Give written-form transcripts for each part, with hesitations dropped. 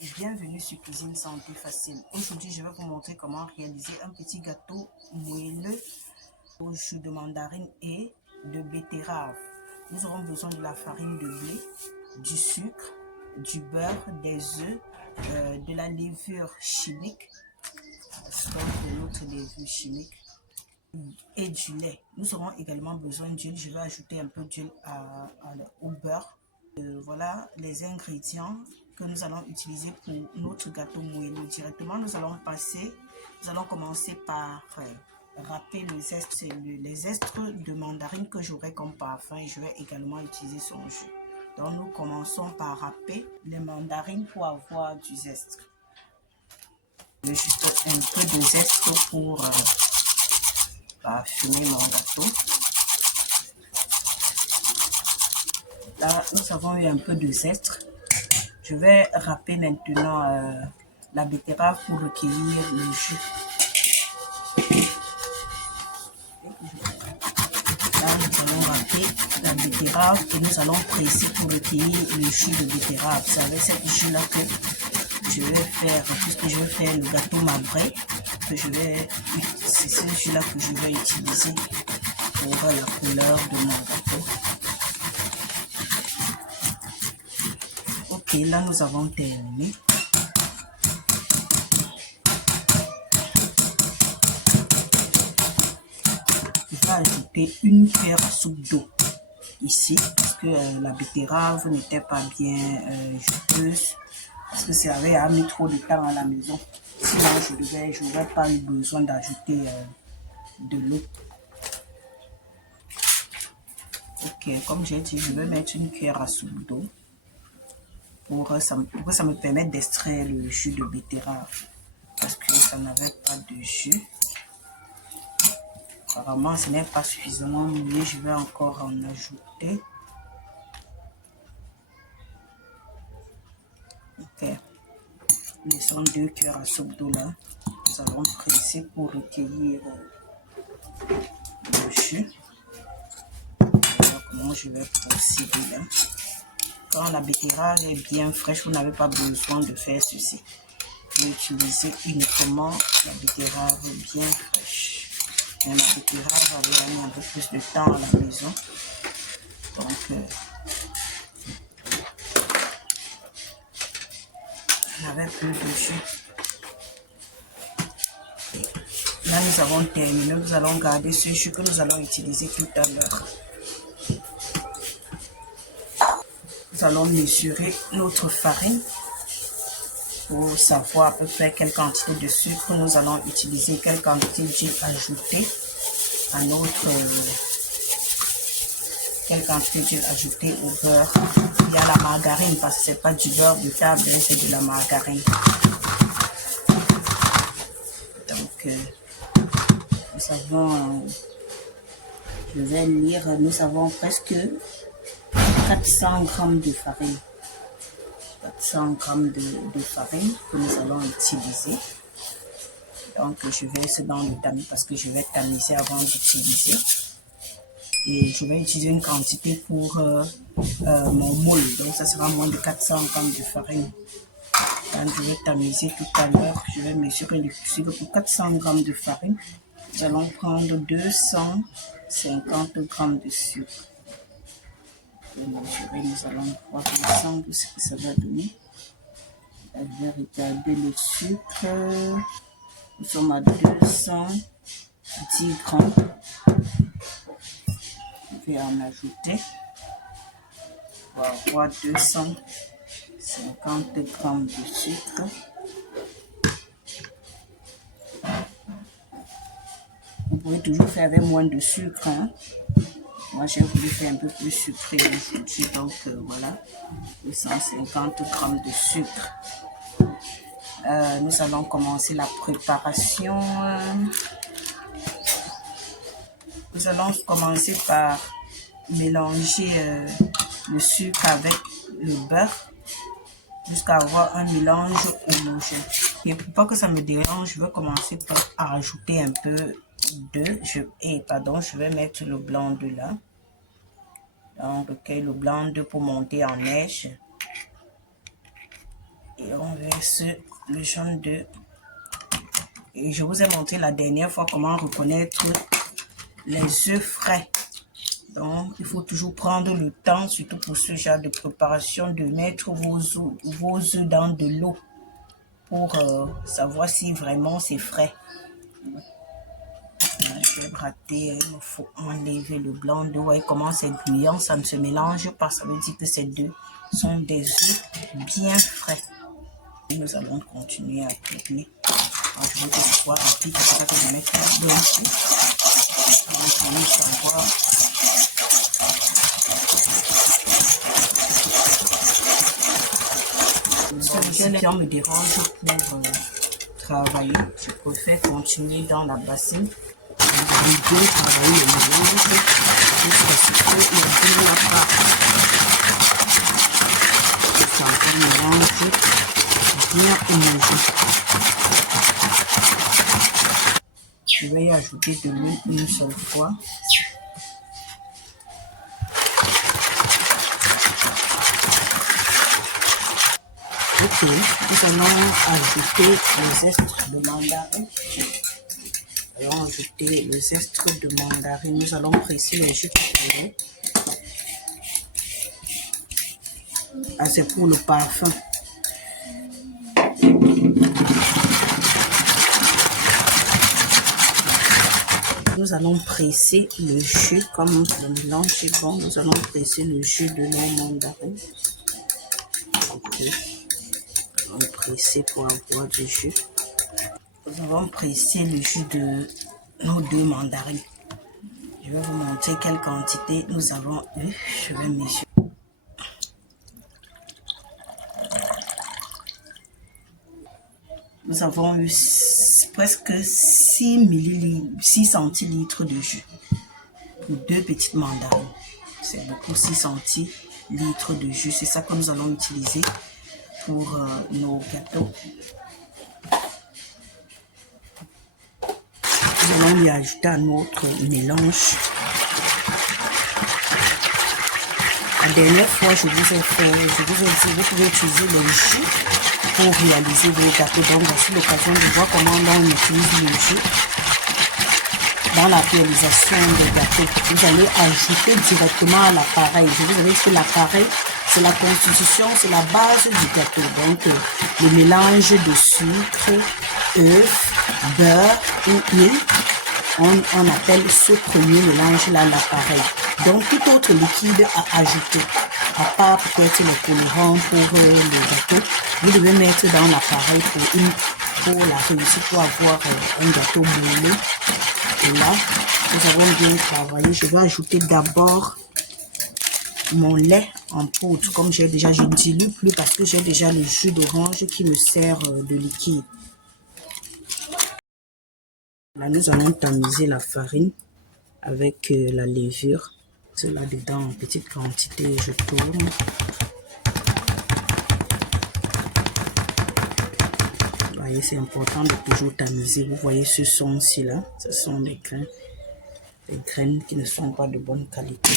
et bienvenue sur Cuisine Santé Facile. Aujourd'hui, je vais vous montrer comment réaliser un petit gâteau moelleux au jus de mandarine et de betterave. Nous aurons besoin de la farine de blé, du sucre, du beurre, des œufs, de la levure chimique, de notre levure chimique et du lait. Nous aurons également besoin d'huile. Je vais ajouter un peu d'huile au beurre. Voilà les ingrédients que nous allons utiliser pour notre gâteau moelleux. Directement, nous allons commencer par râper les zestres de mandarine que j'aurai comme parfum et je vais également utiliser son jus. Donc, nous commençons par râper les mandarines pour avoir du zeste. Juste un peu de zeste pour parfumer mon gâteau. Là, nous avons eu un peu de zeste. Je vais râper maintenant la betterave pour recueillir le jus. Là, nous allons râper la betterave et nous allons presser pour recueillir le jus de betterave. C'est avec cette jus-là que je vais faire, puisque je vais faire le gâteau marbré, c'est ce jus-là que je vais utiliser pour la couleur de mon gâteau. Ok, là nous avons terminé. Je vais ajouter une cuillère à soupe d'eau ici parce que la betterave n'était pas bien juteuse, parce que ça avait mis trop de temps à la maison. Sinon je n'aurais pas eu besoin d'ajouter de l'eau. Ok, comme j'ai dit, je vais mettre une cuillère à soupe d'eau pour que ça me permette d'extraire le jus de betterave parce que ça n'avait pas de jus. Apparemment, ce n'est pas suffisamment mouillé, je vais encore en ajouter. Ok, laissons 2 cuillères à soupe d'eau là. Nous allons presser pour recueillir le jus. Voilà comment je vais procéder là. Quand la betterave est bien fraîche, vous n'avez pas besoin de faire ceci. Vous utilisez uniquement la betterave bien fraîche. Et la betterave avait mis un peu plus de temps à la maison. Donc, on avait plus de jus. Là, nous avons terminé. Nous allons garder ce jus que nous allons utiliser tout à l'heure. Nous allons mesurer notre farine pour savoir à peu près quelle quantité de sucre nous allons utiliser, quelle quantité d'huile ajouter à quelle quantité d'huile ajouter au beurre. Il y a la margarine parce que c'est pas du beurre de table, c'est de la margarine. Donc, nous avons, je vais lire, nous avons presque 400 grammes de farine. 400 grammes de farine que nous allons utiliser. Donc, je vais laisser dans le tamis parce que je vais tamiser avant d'utiliser. Et je vais utiliser une quantité pour mon moule. Donc, ça sera moins de 400 grammes de farine. Quand je vais tamiser tout à l'heure, je vais mesurer le sucre pour 400 grammes de farine. Nous allons prendre 250 grammes de sucre. Mesurer, nous allons voir ensemble ce que ça va donner. Je vais regarder le sucre. Nous sommes à 210 grammes. Je vais en ajouter. On va avoir 250 grammes de sucre. Vous pouvez toujours faire avec moins de sucre. Hein? Moi, j'ai voulu faire un peu plus sucré aujourd'hui, donc voilà, 250 grammes de sucre. Nous allons commencer la préparation. Nous allons commencer par mélanger le sucre avec le beurre jusqu'à avoir un mélange homogène. Et pour pas que ça me dérange, je vais commencer par ajouter un peu d'œuf. Je vais mettre le blanc de là. On recueille le blanc d'œuf pour monter en neige. Et on verse le jaune d'œuf. Et je vous ai montré la dernière fois comment reconnaître les œufs frais. Donc, il faut toujours prendre le temps, surtout pour ce genre de préparation, de mettre vos œufs dans de l'eau pour savoir si vraiment c'est frais. Je vais gratter, il me faut enlever le blanc d'œuf. Vous voyez comment c'est gluant, ça ne se mélange pas. Ça veut dire que ces deux sont des œufs bien frais. Et nous allons continuer à tourner. Alors, je veux que ce soit rapide, c'est pour ça que je mets tout blanc. On va tourner savoir. Ce qui me dérange pour travailler, je préfère continuer dans la bassine. Vous allez bien travailler le mélange jusqu'à ce qu'il y ait bien la pâte. C'est encore mélange bien homogène. Je vais y ajouter de l'eau une seule fois. Ok, nous allons ajouter le zeste de mandarine. Nous allons ajouter le zeste de mandarine. Nous allons presser les jus préférés. Ah, c'est pour le parfum. Nous allons presser le jus, comme le mélange est bon, nous allons presser le jus de nos mandarines. Ok. On va presser pour avoir du jus. Nous avons pressé le jus de nos deux mandarines. Je vais vous montrer quelle quantité nous avons eu. Je vais mesurer. Nous avons eu presque 6 centilitres de jus pour deux petites mandarines. C'est beaucoup, 6 centilitres de jus. C'est ça que nous allons utiliser pour nos gâteaux. Nous allons y ajouter à notre mélange. La dernière fois, je vous ai dit, vous pouvez utiliser le jus pour réaliser vos gâteaux. Donc, voici l'occasion de voir comment on utilise le jus dans la réalisation des gâteaux. Vous allez ajouter directement à l'appareil. Je vous avais dit que l'appareil, c'est la constitution, c'est la base du gâteau. Donc, le mélange de sucre, œuf, beurre ou huile, on appelle ce premier mélange-là l'appareil. Donc, tout autre liquide à ajouter, à part peut-être les colorants pour le gâteau, vous devez mettre dans l'appareil pour la réussite, pour avoir un gâteau moelleux. Et là, nous avons bien travaillé. Je vais ajouter d'abord mon lait en poudre. Comme je ne dilue plus parce que j'ai déjà le jus d'orange qui me sert de liquide. Là, nous allons tamiser la farine avec la levure. Cela dedans en petite quantité, je tourne. Vous voyez, c'est important de toujours tamiser. Vous voyez ce son-ci là, ce sont des graines qui ne sont pas de bonne qualité.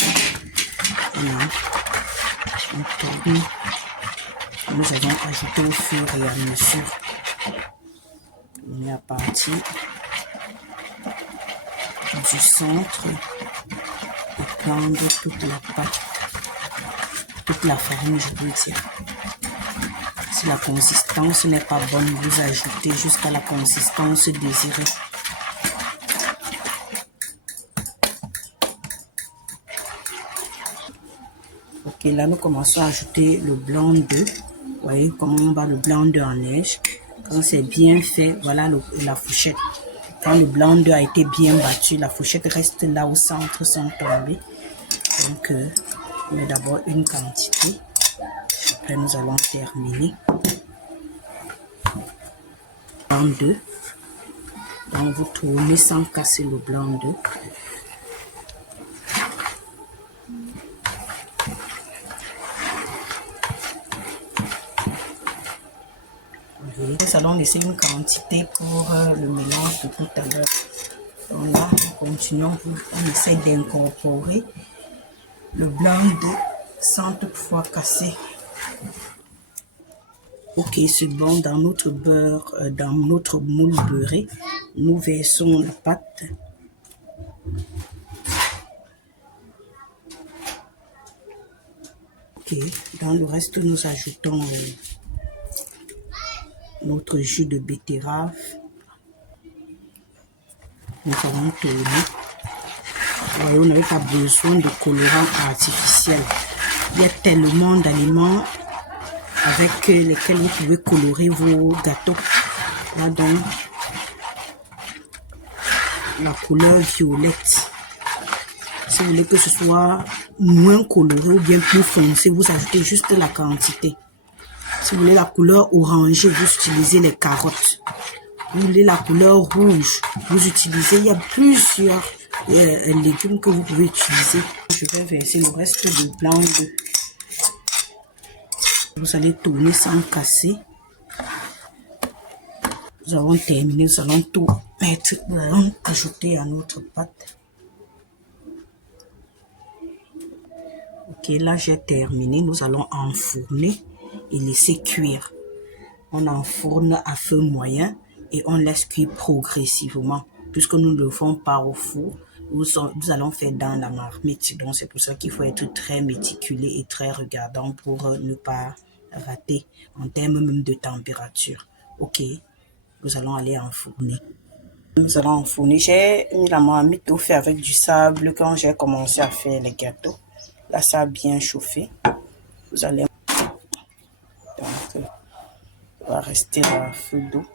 Voilà. On tourne. Nous allons ajouter au fur et à mesure. On met à partir du centre et prendre toute la pâte, toute la farine, je peux dire. Si la consistance n'est pas bonne, vous ajoutez jusqu'à la consistance désirée. Ok, là nous commençons à ajouter le blanc d'œuf. Vous voyez comment on bat le blanc d'œuf en neige. Quand c'est bien fait, voilà la fourchette. Quand le blanc d'œuf a été bien battu, la fourchette reste là au centre sans tomber. Donc, on met d'abord une quantité. Après, nous allons terminer. Blanc d'œuf. Donc, vous tournez sans casser le blanc d'œuf. Nous allons laisser une quantité pour le mélange de tout à l'heure. Donc là, nous continuons, on essaie d'incorporer le blanc d'œuf sans toutefois casser Ok, c'est bon. Dans notre beurre, dans notre moule beurré, nous versons la pâte. Ok, dans le reste, nous ajoutons notre jus de betterave. Nous allons tourner. Vous voyez, on n'avait pas besoin de colorant artificiel. Il y a tellement d'aliments avec lesquels vous pouvez colorer vos gâteaux. Là donc, la couleur violette. Si vous voulez que ce soit moins coloré ou bien plus foncé, vous ajoutez juste la quantité. Si vous voulez la couleur orangée, vous utilisez les carottes. Vous voulez la couleur rouge, vous utilisez, il y a plusieurs légumes que vous pouvez utiliser. Je vais verser le reste du blanc d'œuf. Vous allez tourner sans casser. Nous avons terminé, nous allons tout mettre, nous allons ajouter à notre pâte. Ok, là j'ai terminé, nous allons enfourner et laisser cuire. On enfourne à feu moyen et on laisse cuire progressivement. Puisque nous ne le faisons pas au four, nous allons faire dans la marmite. Donc c'est pour ça qu'il faut être très méticuleux et très regardant pour ne pas rater en termes même de température. Ok, nous allons aller enfourner. Nous allons enfourner. J'ai mis la marmite au feu avec du sable quand j'ai commencé à faire les gâteaux. Là, ça a bien chauffé. Vous allez... Donc, va rester à feu doux.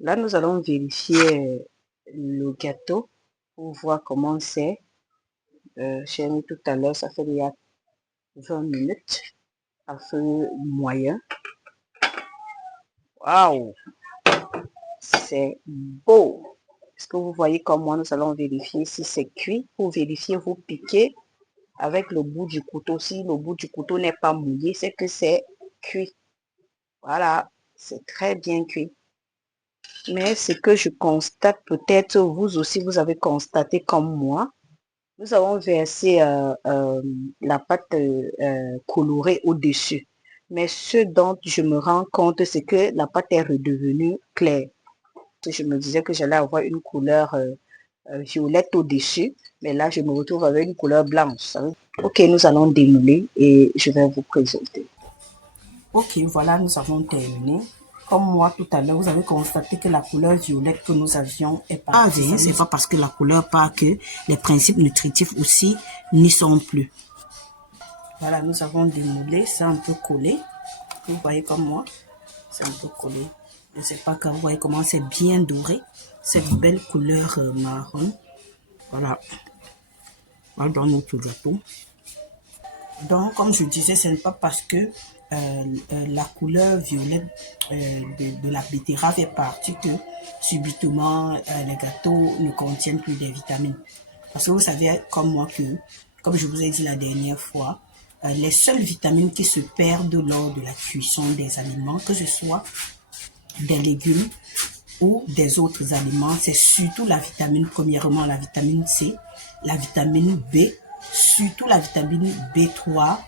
Là, nous allons vérifier le gâteau pour voir comment c'est. J'ai mis tout à l'heure, ça fait déjà 20 minutes à feu moyen. Waouh! C'est beau! Est-ce que vous voyez comme moi, nous allons vérifier si c'est cuit. Pour vérifier, vous piquez avec le bout du couteau. Si le bout du couteau n'est pas mouillé, c'est que c'est cuit. Voilà, c'est très bien cuit. Mais ce que je constate, peut-être vous aussi, vous avez constaté comme moi, nous avons versé la pâte colorée au-dessus. Mais ce dont je me rends compte, c'est que la pâte est redevenue claire. Je me disais que j'allais avoir une couleur violette au-dessus, mais là, je me retrouve avec une couleur blanche. Ok, nous allons démouler et je vais vous présenter. Ok, voilà, nous avons terminé. Comme moi tout à l'heure, vous avez constaté que la couleur violette que nous avions est partie. Ah, c'est pas parce que la couleur part que les principes nutritifs aussi n'y sont plus. Voilà, nous avons démoulé, c'est un peu collé. Vous voyez comme moi, c'est un peu collé. Je ne sais pas quand vous voyez comment c'est bien doré. Cette belle couleur marron. Voilà. Voilà dans notre gâteau. Donc, comme je disais, ce n'est pas parce que la couleur violette de la betterave est partie que subitement les gâteaux ne contiennent plus des vitamines. Parce que vous savez, comme moi, que, comme je vous ai dit la dernière fois, les seules vitamines qui se perdent lors de la cuisson des aliments, que ce soit des légumes ou des autres aliments, c'est surtout la vitamine, premièrement la vitamine C, la vitamine B, surtout la vitamine B3,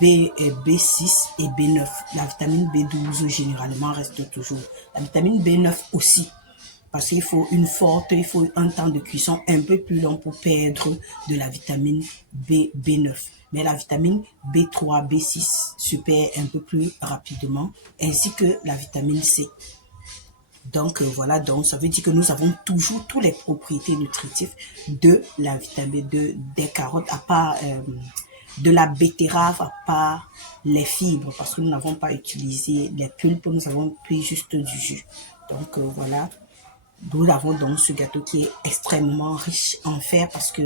B6 et B9. La vitamine B12 généralement reste toujours. La vitamine B9 aussi. Parce qu'il faut il faut un temps de cuisson un peu plus long pour perdre de la vitamine B9. Mais la vitamine B3, B6 se perd un peu plus rapidement, ainsi que la vitamine C. Donc voilà, donc ça veut dire que nous avons toujours toutes les propriétés nutritives de la vitamine des carottes, à part de la betterave, à part les fibres, parce que nous n'avons pas utilisé les pulpes, nous avons pris juste du jus. Donc voilà, nous avons donc ce gâteau qui est extrêmement riche en fer, parce que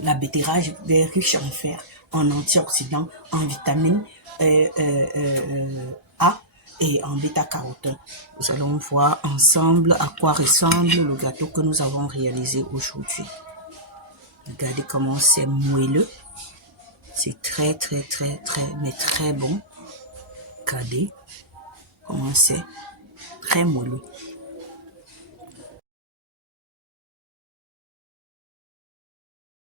la betterave est riche en fer, en antioxydants, en vitamines A et en bêta-carotène. Nous allons voir ensemble à quoi ressemble le gâteau que nous avons réalisé aujourd'hui. Regardez comment c'est moelleux. C'est très, mais très bon. Regardez comment c'est très moelleux.